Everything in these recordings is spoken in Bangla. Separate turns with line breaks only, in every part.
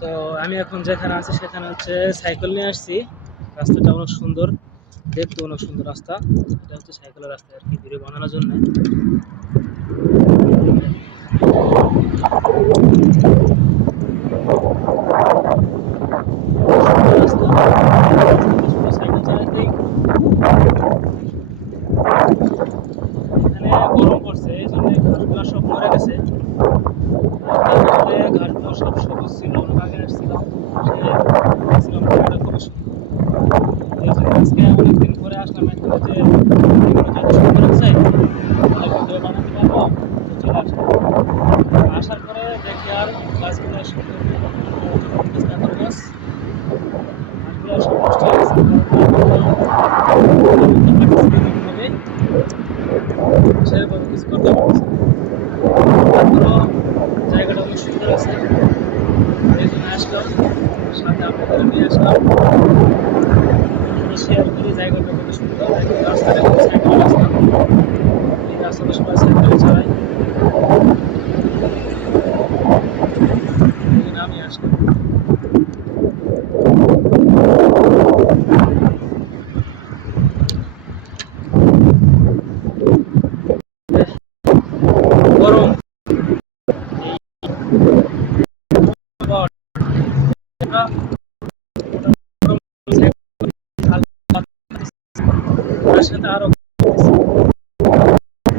তো আমি এখন যেখানে আছি সেখানে হচ্ছে সাইকেল নিয়ে আসছি। রাস্তাটা অনেক সুন্দর, দেখতে অনেক সুন্দর রাস্তা। এটা হচ্ছে সাইকেলের রাস্তা আর কি, ভিডিও বানানোর জন্য। এই জন্য সব মরে গেছে। ঘাসগুলো সব সবুজ ছিল অনেক আগে আসছিলাম সে দেখছিলাম জায়গাটা খুবই সুন্দর এই জন্য আজকে অনেকদিন পরে আসলাম এখানে যে সুন্দর আছে আসার পরে দেখি আর গাছগুলো সুন্দর গাছ সেরকম কিছু জায়গাটা অনেক সুন্দর আছে এই জন্য আসলাম সাথে আপনাদের নিয়ে আসলাম শেয়ার করি জায়গাটা কত সুন্দর রাস্তাটা সাইকেল রাস্তা। এই রাস্তাটা সবাই সাইকেল চালায় এই জন্য আমি আসলাম গরম পর আমরা গরম তার সাথে আরও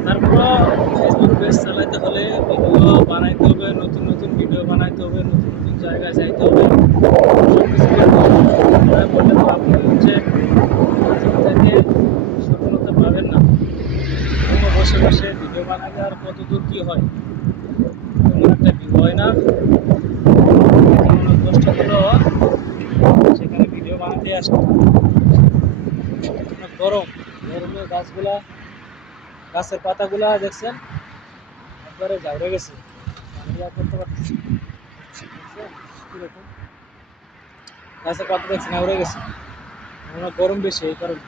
তারপর ফেসবুক পেজ চালাইতে হলে ভিডিও বানাইতে হবে, নতুন নতুন ভিডিও বানাইতে হবে, নতুন নতুন জায়গায় যাইতে হবে। আপনি হচ্ছে পাবেন না। বসে বসে ভিডিও বানালে আর কত দূর কী হয়? তেমন একটা ভিউ হয় না। কষ্ট সেখানে ভিডিও বানাতে অনেক গরম। গরমে গাছগুলা, গাছের পাতাগুলা দেখছেন, একবারে ঝাউড়ে গেছে। করতে পারতেছি? গাছের পাতা দেখছেন ঝাউড়ে গেছে। অনেক গরম বেশি, এই কারণে।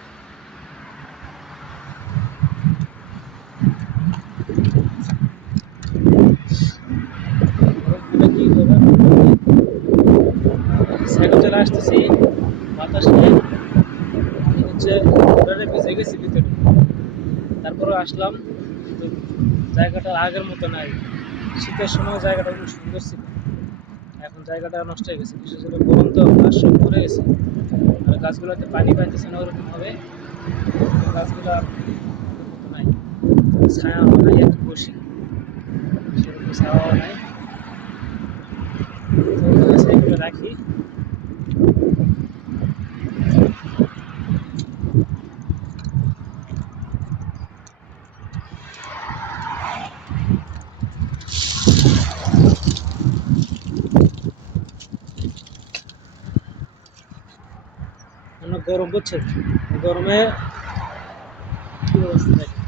সাইকেল চলে আসতেছি, বাতাস নেই হচ্ছে ওটারে ভিজে গেছি ভিতরে। তারপরে আসলাম তো জায়গাটা আগের মতো নাই। শীতের সময় জায়গাটা খুব সুন্দর ছিল। এখন জায়গাটা নষ্ট হয়ে গেছে। বিশেষ করে গরম তো গাছ সব মরে গেছে। আর গাছগুলোতে পানি পাইতেছে না ওরকম হবে গাছগুলো নাই। ছায়া নাই একটু বসি। সেরকম ছাওয়াও নাই। তো রাখি। অনেক গরম বুঝছেন এই গরমে কি অবস্থা দেখেন